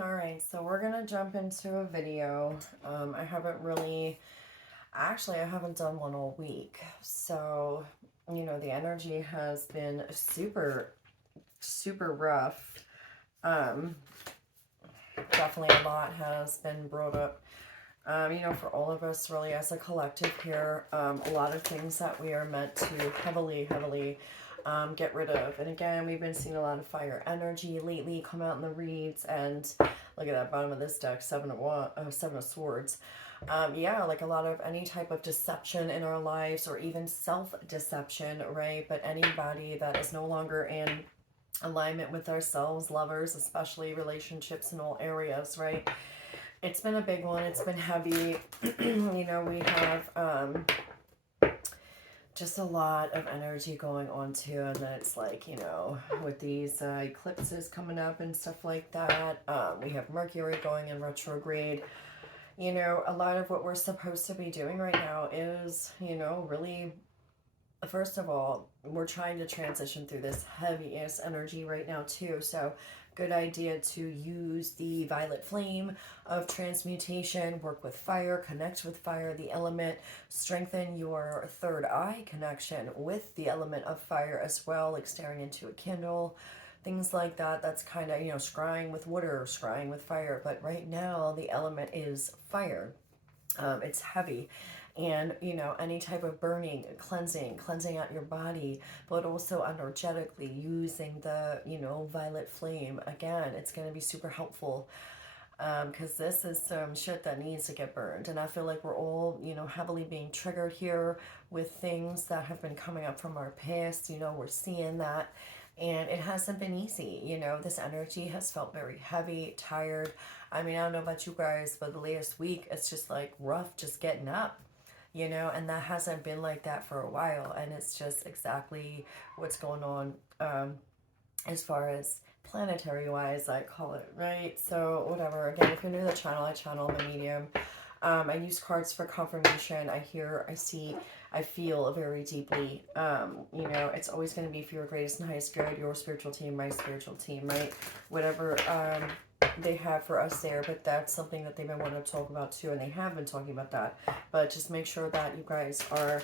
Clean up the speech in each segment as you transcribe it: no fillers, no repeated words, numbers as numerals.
All right, so we're gonna jump into a video. I haven't really, actually, I haven't done one all week. So, the energy has been super, super rough. Um, Definitely a lot has been brought up, for all of us really as a collective here. A lot of things that we are meant to heavily, heavily get rid of. And again, we've been seeing a lot of fire energy lately come out in the reads. And look at that bottom of this deck, Seven of Swords. Yeah, like a lot of any type of deception in our lives, or even self-deception, right? But anybody that is no longer in alignment with ourselves, lovers, especially relationships in all areas, right? It's been a big one. It's been heavy. We have just a lot of energy going on too, and then it's like, with these eclipses coming up and stuff like that. We have Mercury going in retrograde. A lot of what we're supposed to be doing right now is, really, first of all, we're trying to transition through this heaviest energy right now too. So good idea to use the violet flame of transmutation, work with fire, connect with fire, the element, strengthen your third eye connection with the element of fire as well, like staring into a candle, things like that. That's kind of, scrying with wood or scrying with fire. But right now the element is fire. It's heavy, and any type of burning, cleansing out your body, but also energetically using the violet flame. Again, it's going to be super helpful, because this is some shit that needs to get burned. And I feel like we're all heavily being triggered here with things that have been coming up from our past. We're seeing that, and it hasn't been easy. This energy has felt very heavy, tired. I mean, I don't know about you guys, but the last week it's just like rough just getting up, and that hasn't been like that for a while. And it's just exactly what's going on, as far as planetary wise, I call it, right? So, whatever. Again, if you're new to the channel, I channel, I'm a medium. I use cards for confirmation. I hear, I see, I feel very deeply. It's always going to be for your greatest and highest good, your spiritual team, my spiritual team, right? Whatever they have for us there. But that's something that they've been wanting to talk about too, and they have been talking about that. But just make sure that you guys are,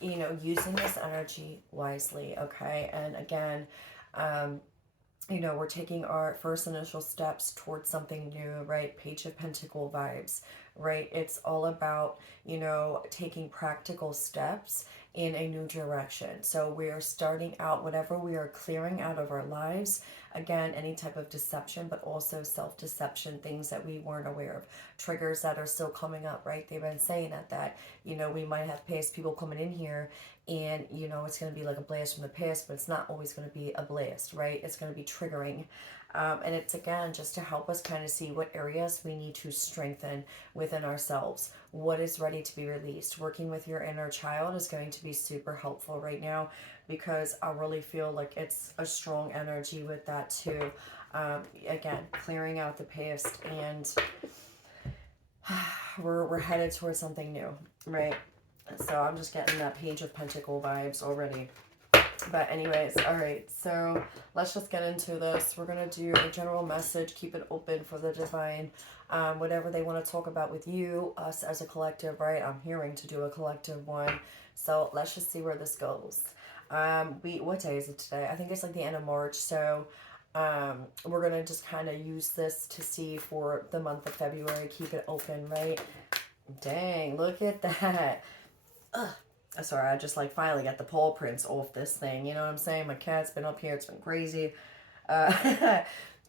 using this energy wisely, okay? And again, we're taking our first initial steps towards something new, right? Page of Pentacle vibes, right? It's all about, taking practical steps in a new direction. So we're starting out, whatever we are clearing out of our lives, again, any type of deception, but also self-deception, things that we weren't aware of, triggers that are still coming up, right? They've been saying that, we might have past people coming in here, and it's going to be like a blast from the past, but it's not always going to be a blast, right? It's going to be triggering, and it's again just to help us kind of see what areas we need to strengthen within ourselves, what is ready to be released. Working with your inner child is going to be super helpful right now, because I really feel like it's a strong energy with that too. Again, clearing out the past, and we're headed towards something new, right? So I'm just getting that Page of Pentacle vibes already. But anyways, all right, so let's just get into this. We're going to do a general message, keep it open for the divine, whatever they want to talk about with you, us as a collective, right? I'm hearing to do a collective one. So let's just see where this goes. What day is it today? I think it's like the end of March. So we're going to just kind of use this to see for the month of February. Keep it open, right? Dang, look at that. Ugh. Sorry, I just like finally got the paw prints off this thing. You know what I'm saying? My cat's been up here. It's been crazy. Uh,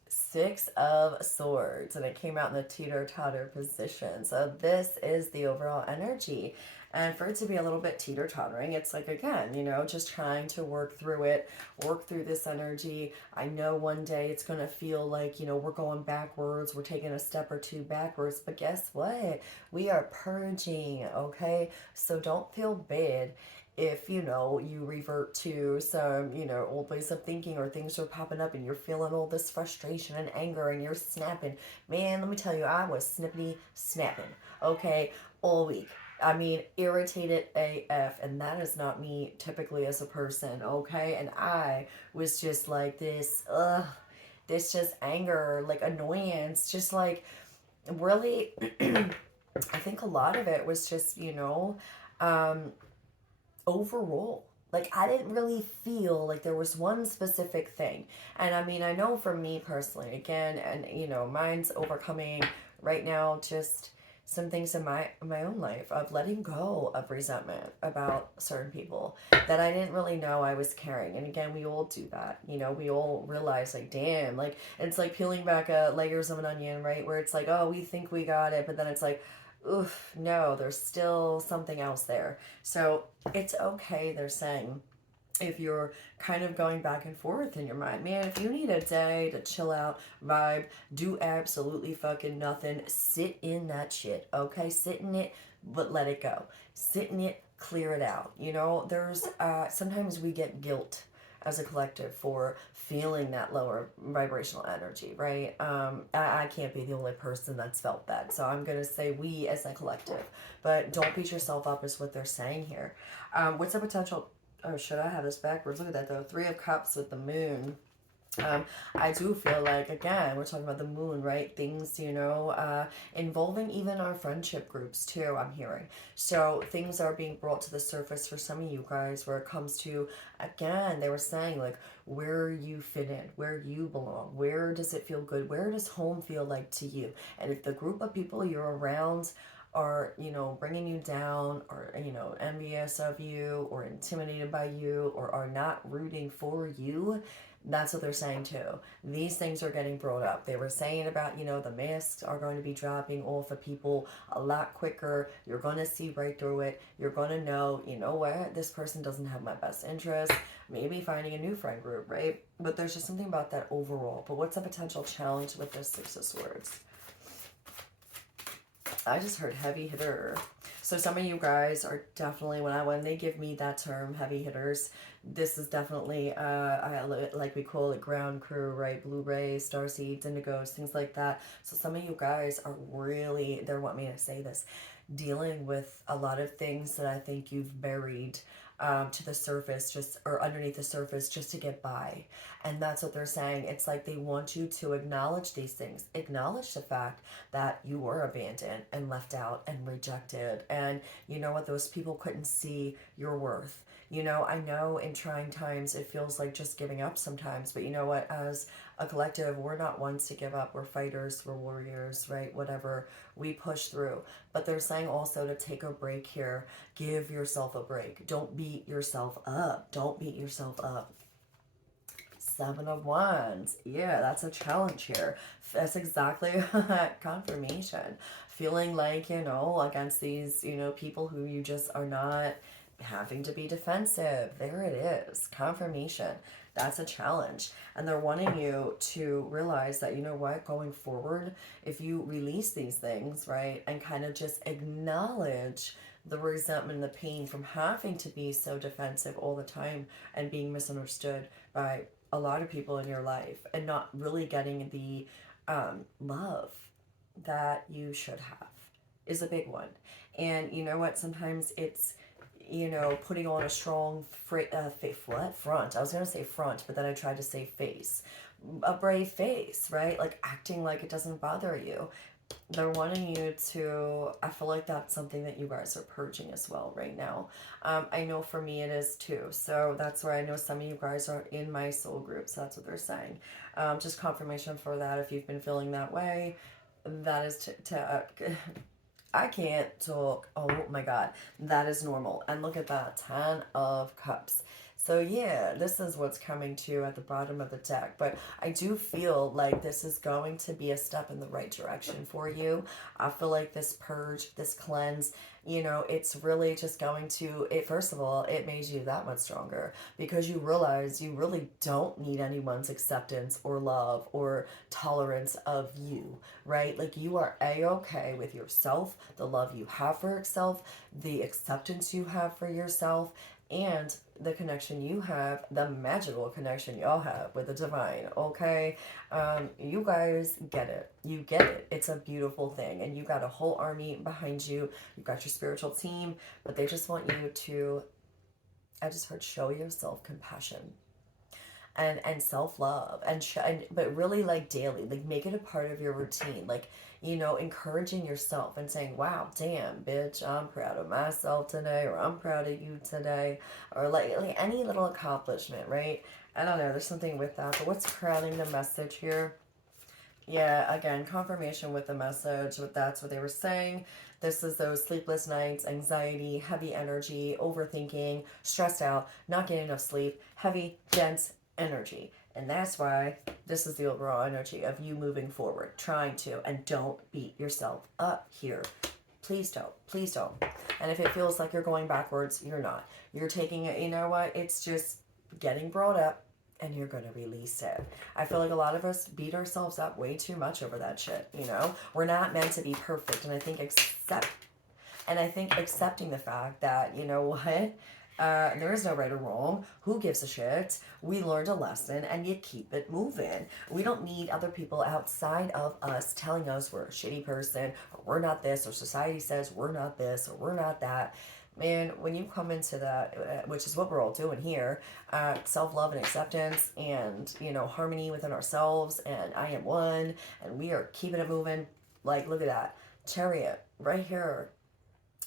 Six of Swords, and it came out in the teeter-totter position. So this is the overall energy. And for it to be a little bit teeter-tottering, it's like, again, just trying to work through it, work through this energy. I know one day it's going to feel like, we're going backwards, we're taking a step or two backwards, but guess what? We are purging, okay? So don't feel bad if you revert to some old ways of thinking, or things are popping up and you're feeling all this frustration and anger and you're snapping. Man, let me tell you, I was snippity snapping, okay, all week. I mean, irritated AF, and that is not me typically as a person, okay? And I was just like this, this just anger, like annoyance, just like really, I think a lot of it was just, um, overall. Like, I didn't really feel like there was one specific thing. And I mean, I know for me personally, again, and mine's overcoming right now just some things in my own life of letting go of resentment about certain people that I didn't really know I was carrying. And again, we all do that. We all realize like, damn, like it's like peeling back layers of an onion, right? Where it's like, oh, we think we got it, but then it's like, oof, no, there's still something else there. So it's okay, they're saying, if you're kind of going back and forth in your mind, man, if you need a day to chill out, vibe, do absolutely fucking nothing, sit in that shit, okay? Sit in it, but let it go. Sit in it, clear it out. There's sometimes we get guilt as a collective for feeling that lower vibrational energy, right? I can't be the only person that's felt that. So I'm going to say we as a collective. But don't beat yourself up is what they're saying here. What's the potential? Oh, should I have this backwards? Look at that though. Three of Cups with the moon. I do feel like, again, we're talking about the moon, right? Things, involving even our friendship groups too, I'm hearing. So things are being brought to the surface for some of you guys where it comes to, again, they were saying like where you fit in, where you belong, where does it feel good, where does home feel like to you? And if the group of people you're around are, bringing you down or, envious of you or intimidated by you or are not rooting for you, that's what they're saying too. These things are getting brought up. They were saying about, the masks are going to be dropping off of people a lot quicker. You're going to see right through it. You're going to know, you know what, this person doesn't have my best interest. Maybe finding a new friend group, right? But there's just something about that overall. But what's a potential challenge with this Six of Swords? I just heard heavy hitter. So some of you guys are definitely, when they give me that term, heavy hitters, this is definitely like we call it ground crew, right? Blu-rays, starseeds, indigos, things like that. So some of you guys are really, they want me to say this, dealing with a lot of things that I think you've buried to the surface, just or underneath the surface, just to get by. And that's what they're saying. It's like they want you to acknowledge these things, acknowledge the fact that you were abandoned and left out and rejected, and you know what, those people couldn't see your worth. I know in trying times it feels like just giving up sometimes, but you know what, as a collective, we're not ones to give up. We're fighters, we're warriors, right? Whatever, we push through. But they're saying also to take a break here. Give yourself a break. Don't beat yourself up. Don't beat yourself up. Seven of Wands. Yeah, that's a challenge here. That's exactly confirmation. Feeling like, against these, people who you just are not having to be defensive. There it is. Confirmation. That's a challenge. And they're wanting you to realize that, you know what, going forward, if you release these things, right, and kind of just acknowledge the resentment and the pain from having to be so defensive all the time and being misunderstood by a lot of people in your life and not really getting the love that you should have is a big one. And you know what? Sometimes it's, putting on a strong front. I was going to say front, but then I tried to say face. A brave face, right? Like acting like it doesn't bother you. They're wanting you to, I feel like that's something that you guys are purging as well right now. I know for me it is too. So that's where I know some of you guys are in my soul group. So that's what they're saying. Just confirmation for that. If you've been feeling that way, that is I can't talk. Oh my God. That is normal. And look at that. 10 of Cups. So yeah, this is what's coming to you at the bottom of the deck. But I do feel like this is going to be a step in the right direction for you. I feel like this purge, this cleanse, it's really just going to, first of all, it made you that much stronger because you realize you really don't need anyone's acceptance or love or tolerance of you, right? Like you are a-okay with yourself, the love you have for yourself, the acceptance you have for yourself, and the connection you have, the magical connection y'all have with the divine, okay? You guys get it. You get it. It's a beautiful thing. And you got a whole army behind you. You've got your spiritual team, but they just want you to, I just heard, show yourself compassion. and self-love and but really like daily, like make it a part of your routine, like encouraging yourself and saying, wow, damn bitch, I'm proud of myself today, or I'm proud of you today, or like any little accomplishment, right? I don't know, there's something with that. But what's crowning the message here? Yeah, again, confirmation with the message. That's what they were saying. This is those sleepless nights, anxiety, heavy energy, overthinking, stressed out, not getting enough sleep, heavy, dense energy. And that's why this is the overall energy of you moving forward, trying to, and don't beat yourself up here. Please don't. Please don't. And if it feels like you're going backwards, you're not. You're taking it, you know what? It's just getting brought up, and you're going to release it. I feel like a lot of us beat ourselves up way too much over that shit, We're not meant to be perfect, and I think accepting the fact that, you know what? There is no right or wrong. Who gives a shit? We learned a lesson and you keep it moving. We don't need other people outside of us telling us we're a shitty person, or we're not this, or society says we're not this, or we're not that. Man, when you come into that, which is what we're all doing here, self-love and acceptance and, harmony within ourselves, and I am one, and we are keeping it moving. Like, look at that. Chariot, right here,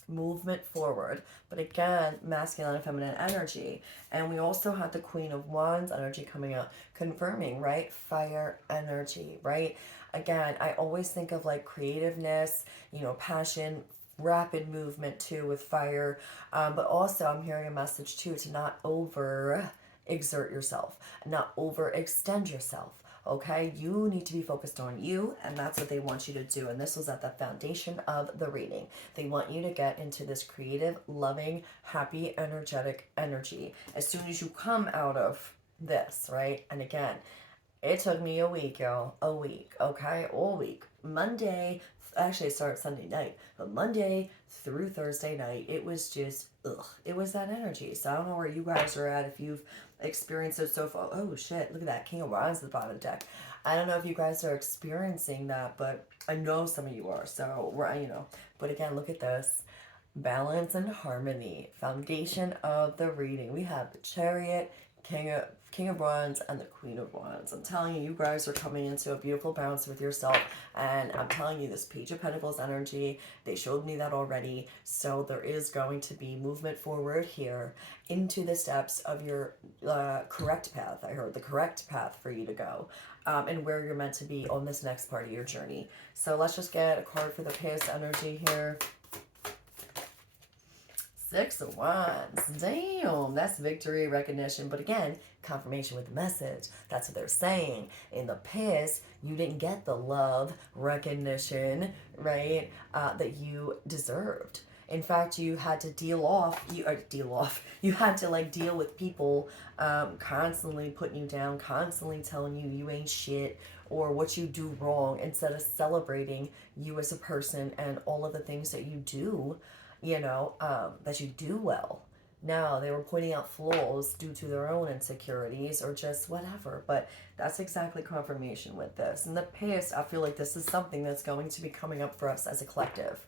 movement forward. But again, masculine and feminine energy. And we also had the Queen of Wands energy coming out, confirming, right? Fire energy, right? Again, I always think of like creativeness, passion, rapid movement too with fire. But also I'm hearing a message too to not over exert yourself, not overextend yourself. Okay, you need to be focused on you, and that's what they want you to do. And this was at the foundation of the reading. They want you to get into this creative, loving, happy, energetic energy as soon as you come out of this, right? And again, it took me a week, y'all. A week, okay? All week. Monday, actually, it started Sunday night, but Monday through Thursday night, it was just, ugh. It was that energy. So I don't know where you guys are at, if you've experienced it so far. Oh, shit. Look at that. King of Wands at the bottom of the deck. I don't know if you guys are experiencing that, but I know some of you are. So, But again, look at this. Balance and harmony. Foundation of the reading. We have the Chariot, King of Wands, and the Queen of Wands. I'm telling you, you guys are coming into a beautiful balance with yourself. And I'm telling you, this Page of Pentacles energy, they showed me that already. So there is going to be movement forward here into the steps of your correct path. I heard the correct path for you to go. And where you're meant to be on this next part of your journey. So let's just get a card for the past energy here. Six of Wands. Damn, that's victory, recognition. But again, confirmation with the message. That's what they're saying. In the past, you didn't get the love, recognition, right, that you deserved. In fact, you had to you had to like deal with people constantly putting you down, constantly telling you ain't shit, or what you do wrong, instead of celebrating you as a person and all of the things that you do, that you do well. No, they were pointing out flaws due to their own insecurities or just whatever. But that's exactly confirmation with this. In the past, I feel like this is something that's going to be coming up for us as a collective.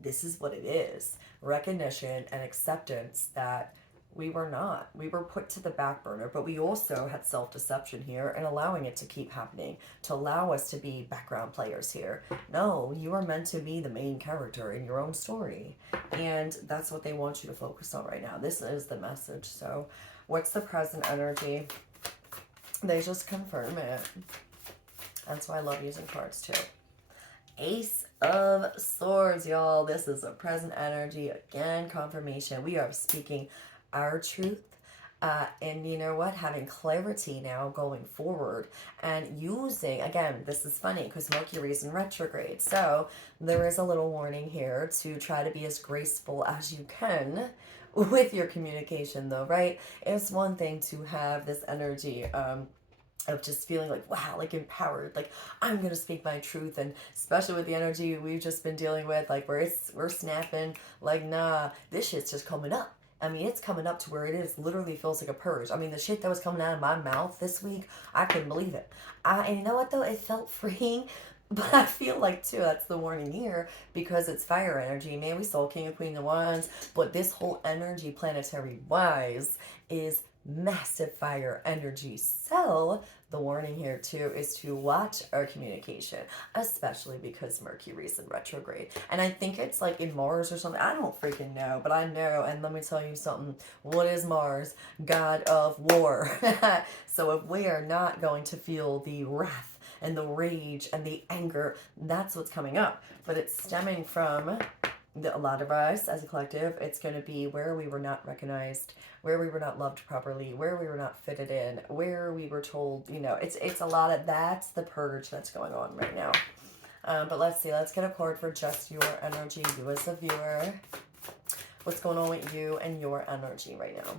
This is what it is. Recognition and acceptance that we were not. We were put to the back burner, but we also had self-deception here and allowing it to keep happening, to allow us to be background players here. No, you are meant to be the main character in your own story. And that's what they want you to focus on right now. This is the message. So what's the present energy? They just confirm it. That's why I love using cards too. Ace of Swords, y'all. This is a present energy. Again, confirmation. We are speaking our truth. And you know what? Having clarity now going forward and using, again, this is funny because Mercury's in retrograde. So there is a little warning here to try to be as graceful as you can with your communication though, right? It's one thing to have this energy, of just feeling like, wow, like empowered, like I'm gonna speak my truth, and especially with the energy we've just been dealing with, like we're snapping, like nah, this shit's just coming up. I mean, it's coming up to where it is literally feels like a purge. I mean, the shit that was coming out of my mouth this week, I couldn't believe it. And you know what though, it felt freeing. But I feel like too, that's the warning here, because it's fire energy. Man, we saw King and Queen of Wands, but this whole energy planetary wise is massive fire energy. So the warning here too is to watch our communication, especially because Mercury's in retrograde. And I think it's like in Mars or something. I don't freaking know, but I know. And let me tell you something. What is Mars? God of war. So if we are not going to feel the wrath and the rage and the anger, that's what's coming up. But it's stemming from a lot of us as a collective. It's going to be where we were not recognized, where we were not loved properly, where we were not fitted in, where we were told, it's a lot of, that's the purge that's going on right now. But let's see, let's get a card for just your energy, you as a viewer. What's going on with you and your energy right now?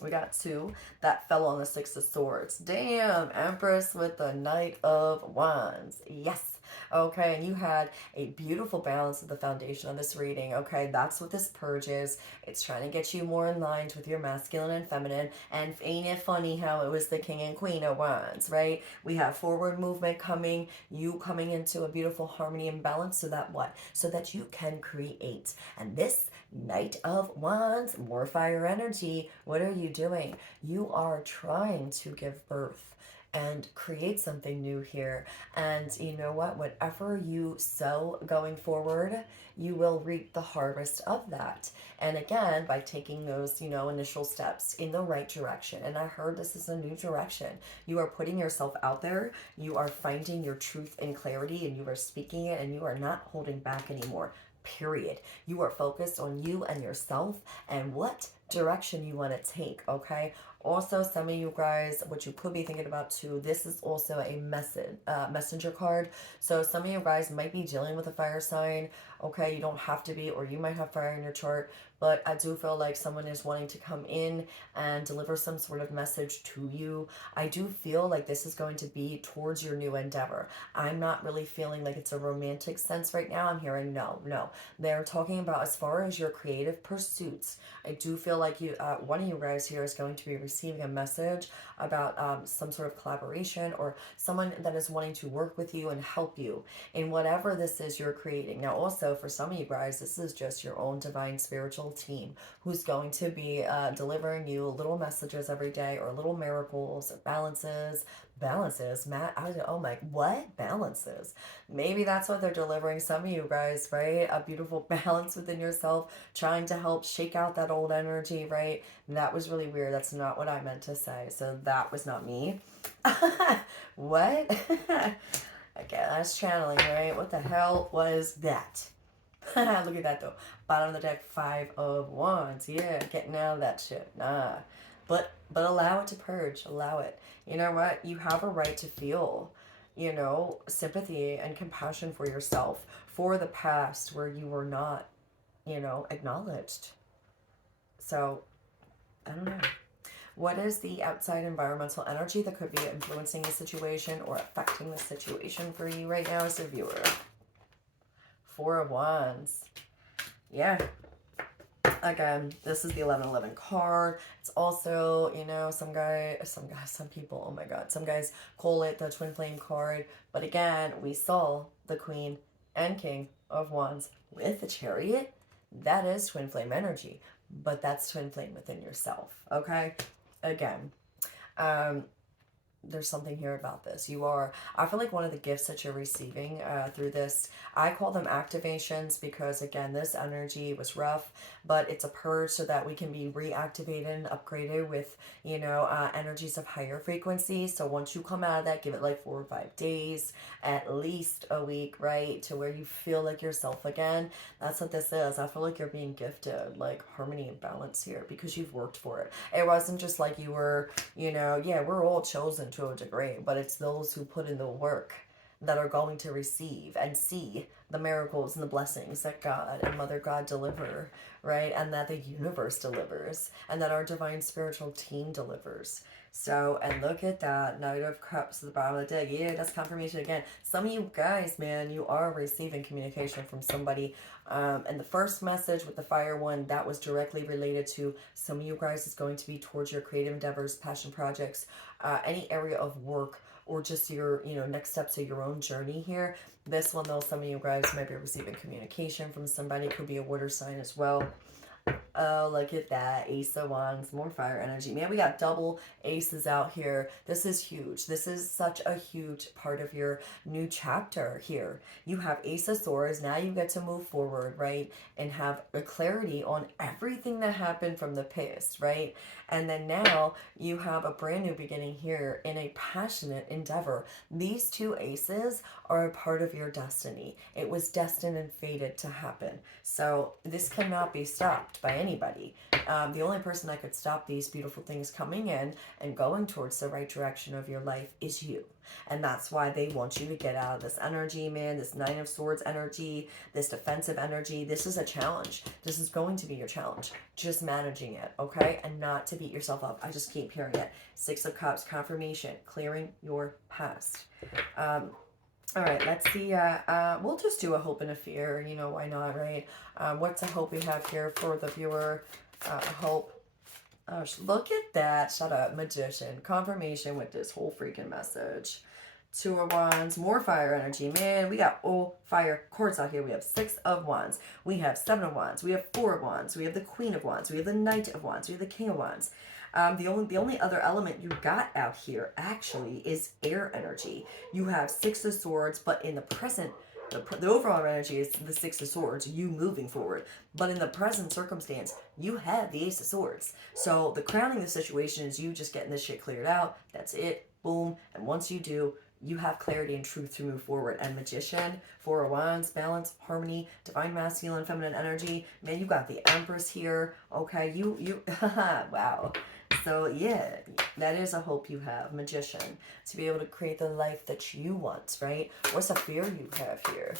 We got two. That fell on the Six of Swords. Damn, Empress with the Knight of Wands. Yes. Okay, and you had a beautiful balance of the foundation of this reading. Okay, that's what this purge is. It's trying to get you more in line with your masculine and feminine. And ain't it funny how it was the King and Queen of Wands, right? We have forward movement coming, you coming into a beautiful harmony and balance. So that what? So that you can create. And this Knight of Wands, more fire energy. What are you doing? You are trying to give birth and create something new here. And you know what? Whatever you sow going forward, you will reap the harvest of that. And again, by taking those, initial steps in the right direction. And I heard this is a new direction. You are putting yourself out there. You are finding your truth and clarity, and you are speaking it, and you are not holding back anymore. Period. You are focused on you and yourself and what direction you want to take, okay? Also, some of you guys, what you could be thinking about too, this is also a messenger card. So some of you guys might be dealing with a fire sign, okay? You don't have to be, or you might have fire in your chart, but I do feel like someone is wanting to come in and deliver some sort of message to you. I do feel like this is going to be towards your new endeavor. I'm not really feeling like it's a romantic sense right now. I'm hearing no. They're talking about as far as your creative pursuits. I do feel like one of you guys here is going to be receiving a message about some sort of collaboration or someone that is wanting to work with you and help you in whatever this is you're creating. Now, also for some of you guys, this is just your own divine spiritual team who's going to be delivering you little messages every day or little miracles or balances, Matt. Oh my, what balances? Maybe that's what they're delivering some of you guys, right? A beautiful balance within yourself, trying to help shake out that old energy, right? That was really weird. That's not what I meant to say. So that was not me. What? Okay, that's channeling, right? What the hell was that? Look at that though. Bottom of the deck, 5 of Wands. Yeah, getting out of that shit. Nah. But allow it to purge. Allow it. You know what? You have a right to feel, sympathy and compassion for yourself, for the past where you were not, acknowledged. So, I don't know. What is the outside environmental energy that could be influencing the situation or affecting the situation for you right now as a viewer? 4 of Wands. Yeah. Again, this is the 1111 card. It's also, some people, oh my God, some guys call it the twin flame card. But again, we saw the Queen and King of Wands with the Chariot. That is twin flame energy, but that's twin flame within yourself, okay? Again, there's something here about this. I feel like one of the gifts that you're receiving through this, I call them activations because, again, this energy was rough, but it's a purge so that we can be reactivated and upgraded with, energies of higher frequency. So once you come out of that, give it like 4 or 5 days, at least a week, right? To where you feel like yourself again. That's what this is. I feel like you're being gifted like harmony and balance here because you've worked for it. It wasn't just like you were, we're all chosen to a degree, but it's those who put in the work that are going to receive and see the miracles and the blessings that God and Mother God deliver, right? And that the universe delivers and that our divine spiritual team delivers. So, and look at that, Knight of Cups at the bottom of the deck. Yeah, that's confirmation again. Some of you guys, man, you are receiving communication from somebody. And the first message with the fire one, that was directly related to some of you guys is going to be towards your creative endeavors, passion projects, any area of work, or just your, next steps of your own journey here. This one, though, some of you guys might be receiving communication from somebody. It could be a water sign as well. Oh, look at that. Ace of Wands, more fire energy. Man, we got double aces out here. This is huge. This is such a huge part of your new chapter here. You have Ace of Swords. Now you get to move forward, right? And have a clarity on everything that happened from the past, right? And then now you have a brand new beginning here in a passionate endeavor. These two aces are a part of your destiny. It was destined and fated to happen. So this cannot be stopped by anybody. The only person that could stop these beautiful things coming in and going towards the right direction of your life is you. And that's why they want you to get out of this energy, man, this Nine of Swords energy, this defensive energy. This is a challenge. This is going to be your challenge. Just managing it, okay? And not to beat yourself up. I just keep hearing it. Six of Cups, confirmation, clearing your past. All right, let's see. We'll just do a hope and a fear. You know, why not, right? What's a hope we have here for the viewer? Hope. Oh, look at that. Shut up. Magician. Confirmation with this whole freaking message. Two of Wands. More fire energy. Man, we got fire cords out here. We have Six of Wands. We have Seven of Wands. We have Four of Wands. We have the Queen of Wands. We have the Knight of Wands. We have the King of Wands. The only other element you got out here actually is air energy. You have Six of Swords, but in the present, the overall energy is the Six of Swords, you moving forward. But in the present circumstance, you have the Ace of Swords. So the crowning the situation is you just getting this shit cleared out. That's it. Boom. And once you do, you have clarity and truth to move forward. And Magician, Four of Wands, balance, harmony, divine masculine, feminine energy. Man, you got the Empress here. Okay, wow. So yeah, that is a hope you have, Magician, to be able to create the life that you want, right? What's a fear you have here?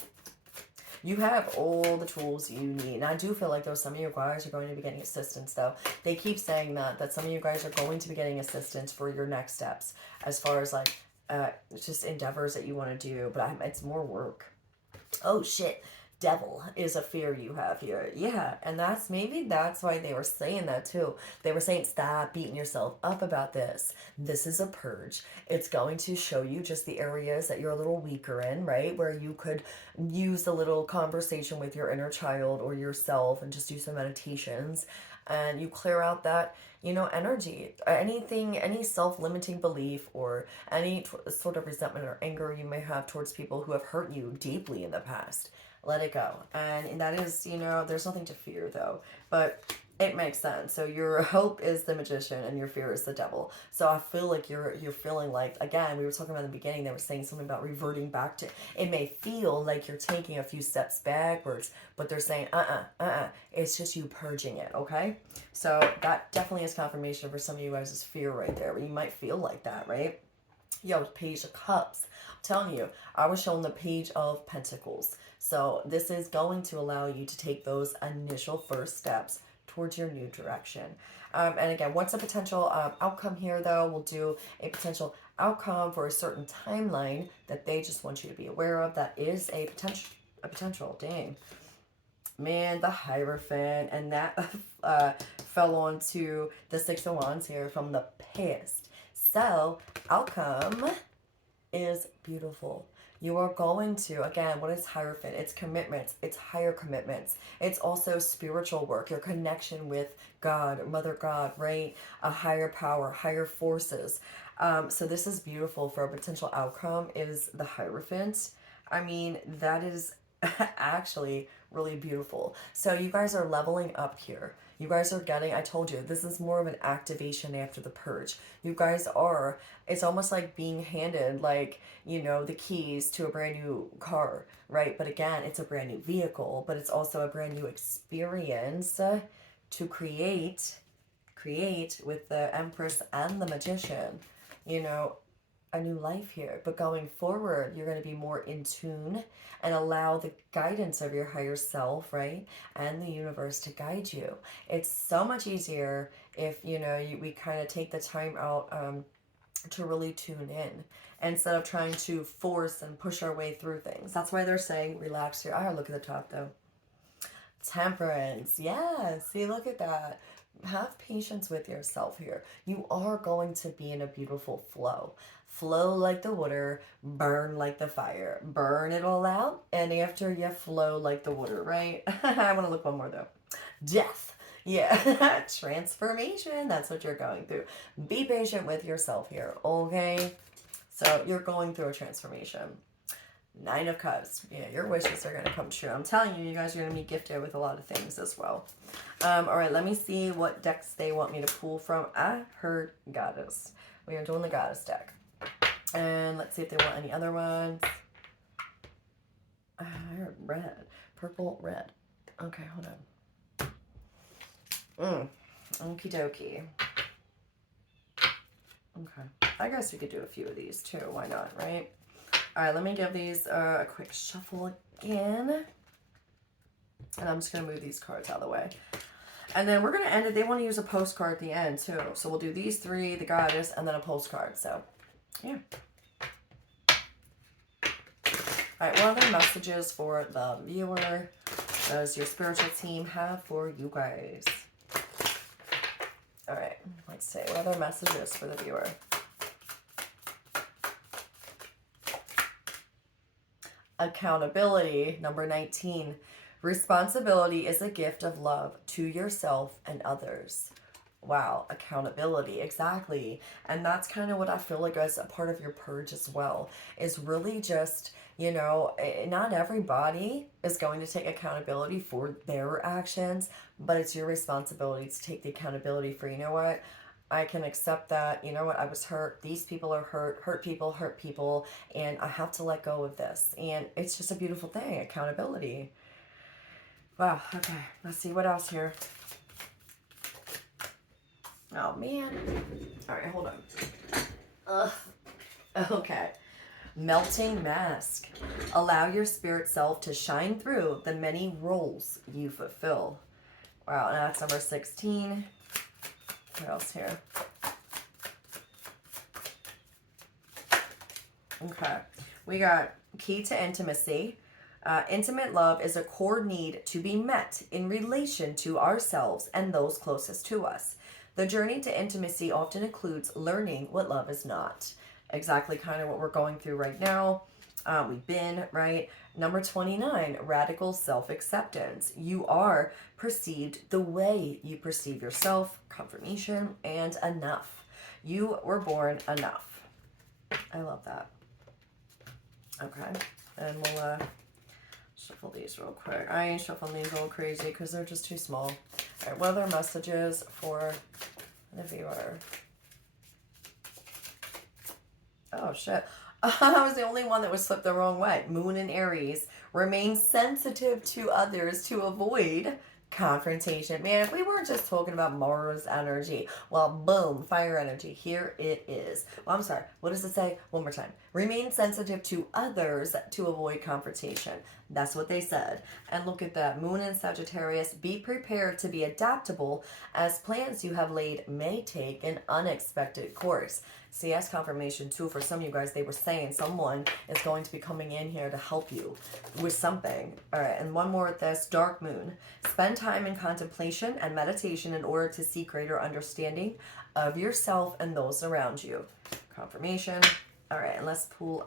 You have all the tools you need. And I do feel like, though, some of you guys are going to be getting assistance, though. They keep saying that some of you guys are going to be getting assistance for your next steps as far as, like, just endeavors that you want to do. But it's more work. Oh, shit. Devil is a fear you have here. Yeah, and maybe that's why they were saying that too. They were saying, stop beating yourself up about this. This is a purge. It's going to show you just the areas that you're a little weaker in, right? Where you could use a little conversation with your inner child or yourself and just do some meditations. And you clear out that, energy, anything, any self-limiting belief or any sort of resentment or anger you may have towards people who have hurt you deeply in the past. Let it go. And that is, there's nothing to fear though, but it makes sense. So your hope is the Magician and your fear is the devil. So I feel like you're feeling like, again, we were talking about in the beginning, they were saying something about reverting back to, it may feel like you're taking a few steps backwards, but they're saying, it's just you purging it, okay? So that definitely is confirmation for some of you guys' fear right there. You might feel like that, right? Yo, Page of Cups. I'm telling you, I was shown the Page of Pentacles. So this is going to allow you to take those initial first steps towards your new direction. And again, what's a potential outcome here, though? We'll do a potential outcome for a certain timeline that they just want you to be aware of. That is a potential. Dang. Man, the Hierophant. And that fell onto the Six of Wands here from the past. So, outcome is beautiful. You are going to, again, what is Hierophant? It's commitments. It's higher commitments. It's also spiritual work, your connection with God, Mother God, right? A higher power, higher forces. So this is beautiful for a potential outcome is the Hierophant. I mean, that is actually really beautiful. So you guys are leveling up here. You guys are getting, I told you, this is more of an activation after the purge. You guys are, it's almost like being handed, like, the keys to a brand new car, right? But again, it's a brand new vehicle, but it's also a brand new experience to create with the Empress and the Magician, a new life here. But going forward, you're going to be more in tune and allow the guidance of your higher self, right? And the universe to guide you. It's so much easier if, we kind of take the time out to really tune in instead of trying to force and push our way through things. That's why they're saying relax here. I gotta look at the top though. Temperance. Yeah, see, look at that. Have patience with yourself here. You are going to be in a beautiful flow. Flow like the water, burn like the fire. Burn it all out, and after you flow like the water, right? I want to look one more though. Death. Yeah, transformation. That's what you're going through. Be patient with yourself here, okay? So you're going through a transformation. Nine of Cups. Yeah, your wishes are going to come true. I'm telling you, you guys are going to be gifted with a lot of things as well. All right, let me see what decks they want me to pull from. I heard Goddess. We are doing the Goddess deck. And let's see if they want any other ones. I heard red. Purple, red. Okay, hold on. Okie dokie. Okay. I guess we could do a few of these too. Why not, right? All right, let me give these a quick shuffle again. And I'm just going to move these cards out of the way. And then we're going to end it. They want to use a postcard at the end too. So we'll do these three, the Goddess, and then a postcard. So, yeah. All right, what other messages for the viewer does your spiritual team have for you guys? All right, let's see. What other messages for the viewer? Accountability, number 19. Responsibility is a gift of love to yourself and others. Wow, accountability, exactly. And that's kind of what I feel like as a part of your purge as well, is really just, not everybody is going to take accountability for their actions, but it's your responsibility to take the accountability for, you know what? I can accept that, you know what, I was hurt, these people are hurt people, and I have to let go of this. And it's just a beautiful thing, accountability. Wow, okay, let's see what else here. Oh, man. All right, hold on. Okay. Melting mask. Allow your spirit self to shine through the many roles you fulfill. Wow, and that's number 16. What else here? Okay. We got key to intimacy. Intimate love is a core need to be met in relation to ourselves and those closest to us. The journey to intimacy often includes learning what love is not. Exactly kind of what we're going through right now. We've been, right? Number 29, radical self-acceptance. You are perceived the way you perceive yourself, confirmation, and enough. You were born enough. I love that. Okay, and we'll shuffle these real quick. I ain't shuffling these all crazy because they're just too small. All right, what other messages for the viewer? Oh, shit. I was the only one that was flipped the wrong way. Moon and Aries. Remain sensitive to others to avoid confrontation. Man, if we weren't just talking about Mars energy, well, boom, fire energy. Here it is. Well, I'm sorry. What does it say? One more time. Remain sensitive to others to avoid confrontation. That's what they said. And look at that. Moon in Sagittarius. Be prepared to be adaptable as plans you have laid may take an unexpected course. See, that's confirmation too for some of you guys. They were saying someone is going to be coming in here to help you with something. All right, and one more with this. Dark Moon. Spend time in contemplation and meditation in order to seek greater understanding of yourself and those around you. Confirmation. All right, and let's pull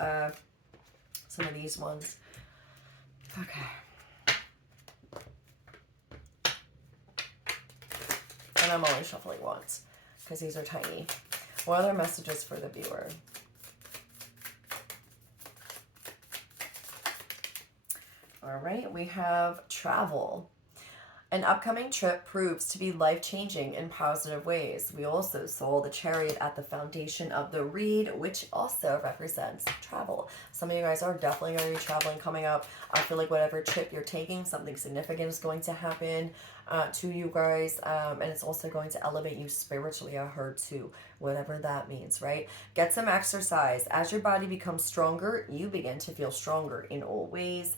some of these ones. Okay. And I'm only shuffling once because these are tiny. What other messages for the viewer? All right, we have travel. An upcoming trip proves to be life-changing in positive ways. We also saw the Chariot at the foundation of the read, which also represents travel. Some of you guys are definitely going to be traveling coming up. I feel like whatever trip you're taking, something significant is going to happen to you guys. And it's also going to elevate you spiritually, I heard too, whatever that means, right? Get some exercise. As your body becomes stronger, you begin to feel stronger in all ways.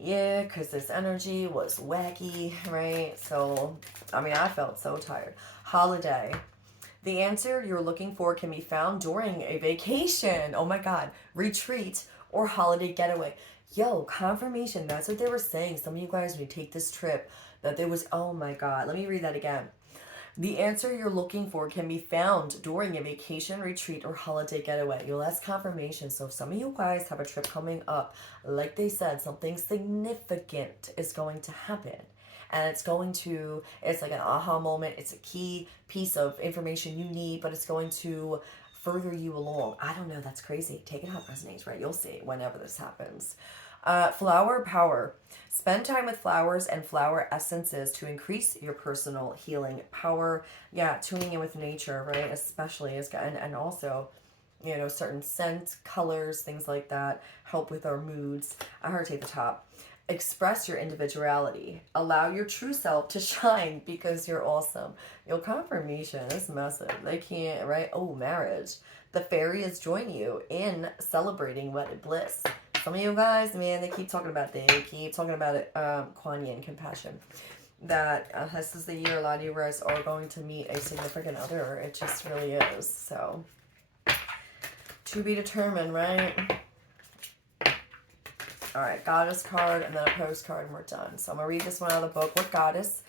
Yeah, because this energy was wacky, right? So, I felt so tired. Holiday. The answer you're looking for can be found during a vacation. Oh my God. Retreat or holiday getaway. Yo, confirmation. That's what they were saying. Some of you guys, when you take this trip, that there was, oh my God. Let me read that again. The answer you're looking for can be found during a vacation, retreat, or holiday getaway. You'll ask confirmation. So if some of you guys have a trip coming up, like they said, something significant is going to happen. and it's like an aha moment. It's a key piece of information you need, but it's going to further you along. I don't know, that's crazy. Take it how it resonates, right? You'll see whenever this happens. Flower power. Spend time with flowers and flower essences to increase your personal healing power. Yeah, tuning in with nature, right? Especially is and also, certain scents, colors, things like that help with our moods. I heard take the top. Express your individuality. Allow your true self to shine because you're awesome. Your confirmation is massive. They can't, right? Oh, marriage. The fairies join you in celebrating wedded bliss. Some of you guys, man, they keep talking about it, Kuan Yin, compassion. That this is the year a lot of you guys are going to meet a significant other. It just really is. So, to be determined, right? All right, goddess card and then a postcard and we're done. So I'm going to read this one out of the book. What goddess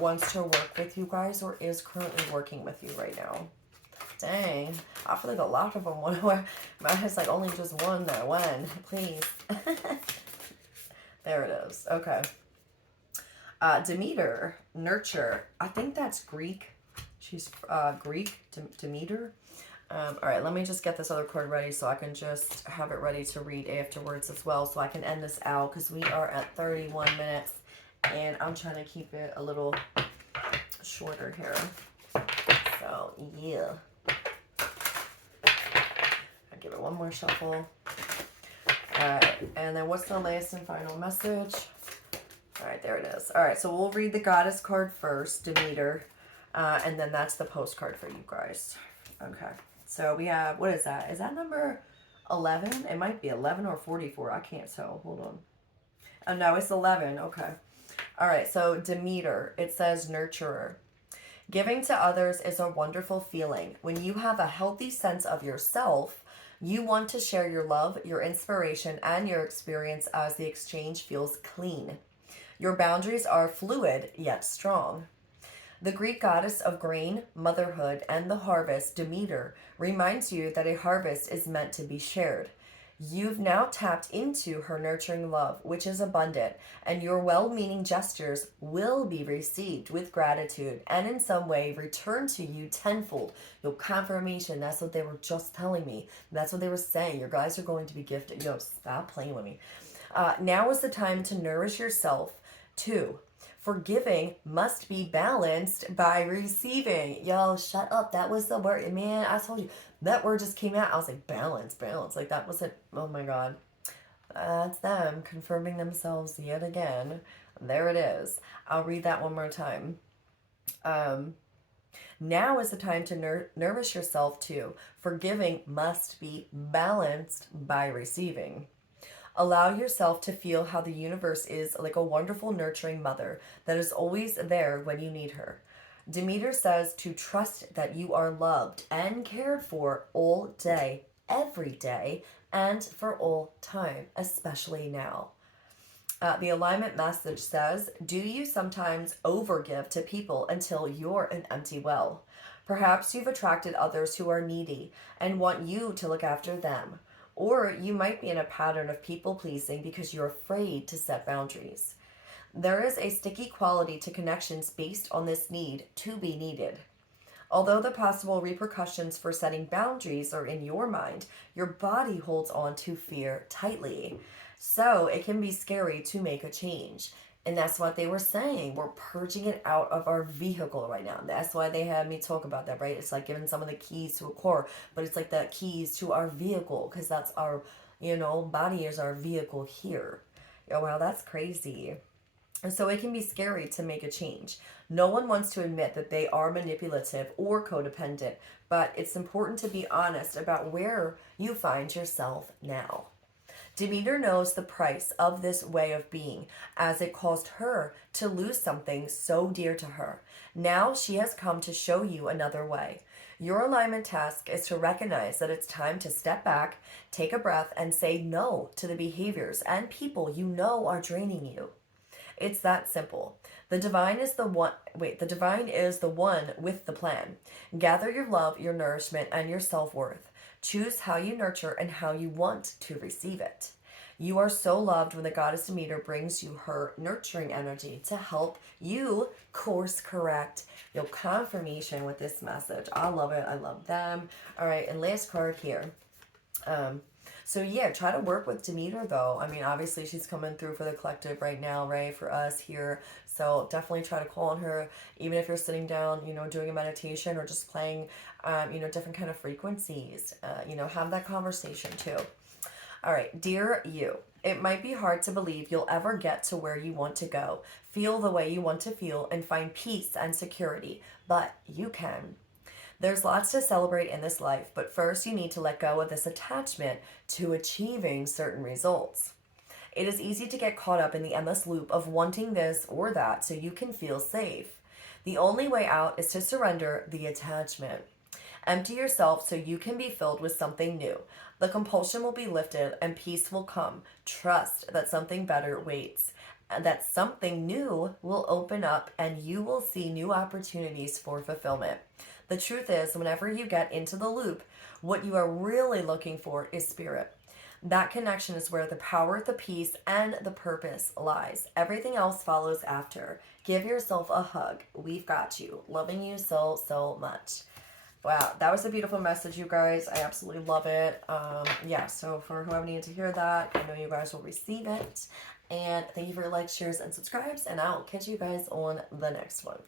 wants to work with you guys or is currently working with you right now? Dang, I feel like a lot of them want to work. It's like only just one that won. Please. There it is. Okay. Demeter, nurture. I think that's Greek. She's Greek, Demeter. All right, let me just get this other card ready so I can just have it ready to read afterwards as well, so I can end this out because we are at 31 minutes and I'm trying to keep it a little shorter here. So, yeah. I'll give it one more shuffle. All right, and then what's the last and final message? All right, there it is. All right, so we'll read the goddess card first, Demeter, and then that's the postcard for you guys. Okay. So we have, what is that? Is that number 11? It might be 11 or 44. I can't tell. Hold on. Oh, no, it's 11. Okay. All right. So Demeter, it says nurturer. Giving to others is a wonderful feeling. When you have a healthy sense of yourself, you want to share your love, your inspiration, and your experience as the exchange feels clean. Your boundaries are fluid yet strong. The Greek goddess of grain, motherhood, and the harvest, Demeter, reminds you that a harvest is meant to be shared. You've now tapped into her nurturing love, which is abundant, and your well-meaning gestures will be received with gratitude and in some way returned to you tenfold. Your confirmation, that's what they were just telling me. That's what they were saying. Your guys are going to be gifted. Yo, stop playing with me. Now is the time to nourish yourself, too. Forgiving must be balanced by receiving. Yo, shut up. That was the word. Man, I told you. That word just came out. I was like, balance. Like, that wasn't, oh my God. That's them confirming themselves yet again. There it is. I'll read that one more time. Now is the time to nourish yourself too. Forgiving must be balanced by receiving. Allow yourself to feel how the universe is like a wonderful, nurturing mother that is always there when you need her. Demeter says to trust that you are loved and cared for all day, every day, and for all time, especially now. The alignment message says, do you sometimes overgive to people until you're an empty well? Perhaps you've attracted others who are needy and want you to look after them. Or you might be in a pattern of people pleasing because you're afraid to set boundaries. There is a sticky quality to connections based on this need to be needed. Although the possible repercussions for setting boundaries are in your mind, your body holds on to fear tightly. So it can be scary to make a change. And that's what they were saying. We're purging it out of our vehicle right now. That's why they had me talk about that, right? It's like giving some of the keys to a car, but it's like the keys to our vehicle because that's our, body is our vehicle here. Oh, wow, that's crazy. And so it can be scary to make a change. No one wants to admit that they are manipulative or codependent, but it's important to be honest about where you find yourself now. Demeter knows the price of this way of being, as it caused her to lose something so dear to her. Now she has come to show you another way. Your alignment task is to recognize that it's time to step back, take a breath, and say no to the behaviors and people you know are draining you. It's that simple. The divine is the one with the plan. Gather your love, your nourishment, and your self-worth. Choose how you nurture and how you want to receive it. You are so loved when the goddess Demeter brings you her nurturing energy to help you course correct. Your confirmation with this message. I love it. I love them. All right, and last card here. Um, so yeah, try to work with Demeter though. I mean, obviously she's coming through for the collective right now, right? For us here. So definitely try to call on her, even if you're sitting down, doing a meditation or just playing, different kind of frequencies. Have that conversation too. All right, dear you, it might be hard to believe you'll ever get to where you want to go, feel the way you want to feel, and find peace and security, but you can. There's lots to celebrate in this life, but first you need to let go of this attachment to achieving certain results. It is easy to get caught up in the endless loop of wanting this or that so you can feel safe. The only way out is to surrender the attachment. Empty yourself so you can be filled with something new. The compulsion will be lifted and peace will come. Trust that something better waits, and that something new will open up and you will see new opportunities for fulfillment. The truth is, whenever you get into the loop, what you are really looking for is spirit. That connection is where the power, the peace, and the purpose lies. Everything else follows after. Give yourself a hug. We've got you. Loving you so, so much. Wow, that was a beautiful message, you guys. I absolutely love it. Yeah, so for whoever needed to hear that, I know you guys will receive it. And thank you for your likes, shares, and subscribes. And I'll catch you guys on the next one.